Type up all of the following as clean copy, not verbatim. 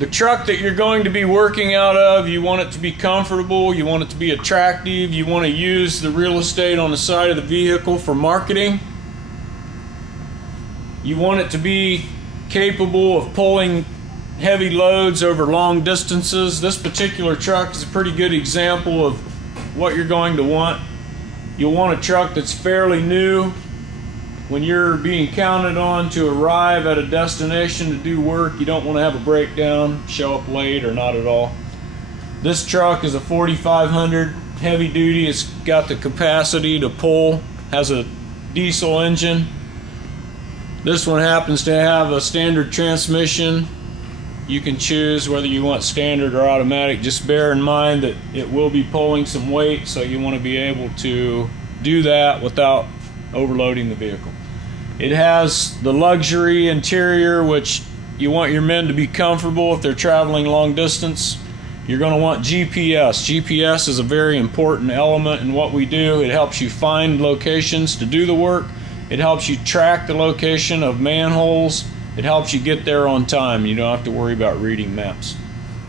The truck that you're going to be working out of, you want it to be comfortable, you want it to be attractive, you want to use the real estate on the side of the vehicle for marketing. You want it to be capable of pulling heavy loads over long distances. This particular truck is a pretty good example of what you're going to want. You'll want a truck that's fairly new when you're being counted on to arrive at a destination to do work. You don't want to have a breakdown, show up late, or not at all. This truck is a 4500 heavy duty. It's got the capacity to pull, has a diesel engine. This one happens to have a standard transmission. You can choose whether you want standard or automatic. Just bear in mind that it will be pulling some weight, so you want to be able to do that without overloading the vehicle. It has the luxury interior, which you want your men to be comfortable if they're traveling long distance. You're going to want GPS. GPS is a very important element in what we do. It helps you find locations to do the work. It helps you track the location of manholes. It helps you get there on time. You don't have to worry about reading maps.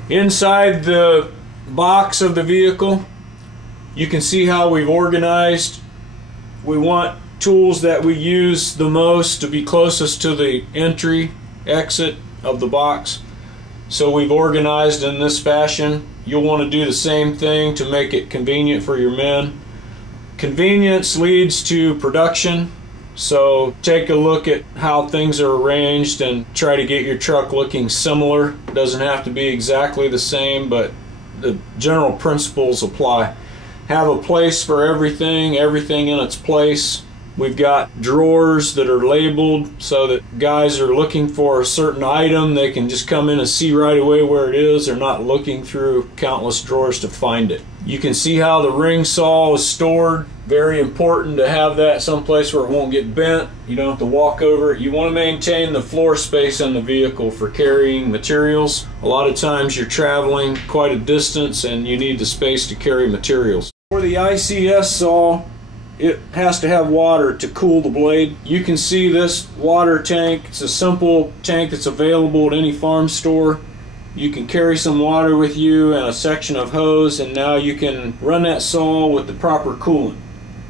Inside the box of the vehicle, you can see how we've organized. We want tools that we use the most to be closest to the entry, exit of the box. So we've organized in this fashion. You'll want to do the same thing to make it convenient for your men. Convenience leads to production. So take a look at how things are arranged and try to get your truck looking similar. It doesn't have to be exactly the same, but the general principles apply. Have a place for everything in its place. We've got drawers that are labeled so that guys are looking for a certain item, they can just come in and see right away where it is. They're not looking through countless drawers to find it. You can see how the ring saw is stored. Very important to have that someplace where it won't get bent. You don't have to walk over it. You want to maintain the floor space in the vehicle for carrying materials. A lot of times you're traveling quite a distance and you need the space to carry materials. For the ICS saw, it has to have water to cool the blade. You can see this water tank. It's a simple tank that's available at any farm store. You can carry some water with you and a section of hose, and now you can run that saw with the proper coolant.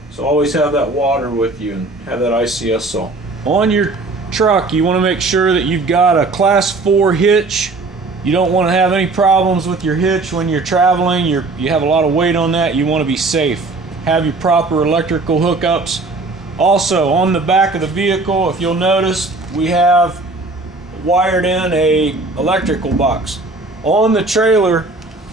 So always have that water with you and have that ICS saw. On your truck, you want to make sure that you've got a class 4 hitch. You don't want to have any problems with your hitch when you're traveling. You have a lot of weight on that. You want to be safe. Have your proper electrical hookups. Also, on the back of the vehicle, if you'll notice, we have wired in a electrical box. On the trailer,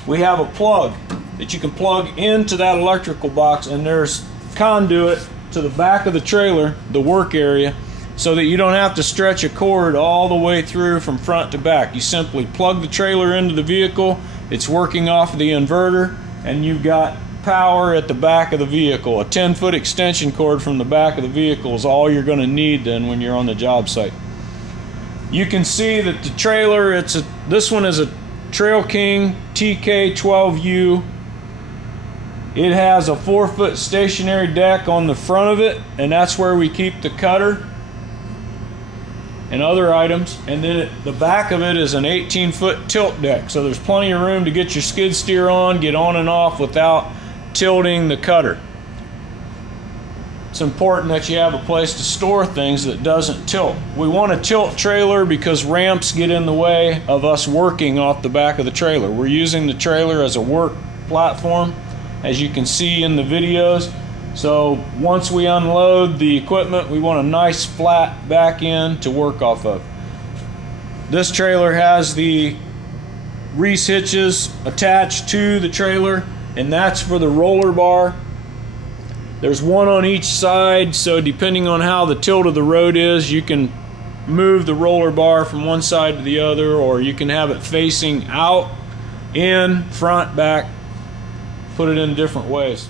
we have a plug that you can plug into that electrical box, and there's conduit to the back of the trailer, the work area, so that you don't have to stretch a cord all the way through from front to back. You simply plug the trailer into the vehicle, it's working off the inverter, and you've got power at the back of the vehicle. A 10-foot extension cord from the back of the vehicle is all you're going to need then when you're on the job site. You can see that the trailer, this one is a Trail King TK12U. It has a 4-foot stationary deck on the front of it, and that's where we keep the cutter and other items. And then the back of it is an 18-foot tilt deck, so there's plenty of room to get your skid steer on, get on and off without tilting the cutter. It's important that you have a place to store things that doesn't tilt. We want a tilt trailer because ramps get in the way of us working off the back of the trailer. We're using the trailer as a work platform, as you can see in the videos. So once we unload the equipment, we want a nice flat back end to work off of. This trailer has the Reese hitches attached to the trailer, and that's for the roller bar. There's one on each side, so depending on how the tilt of the road is, you can move the roller bar from one side to the other, or you can have it facing out, in, front, back, put it in different ways.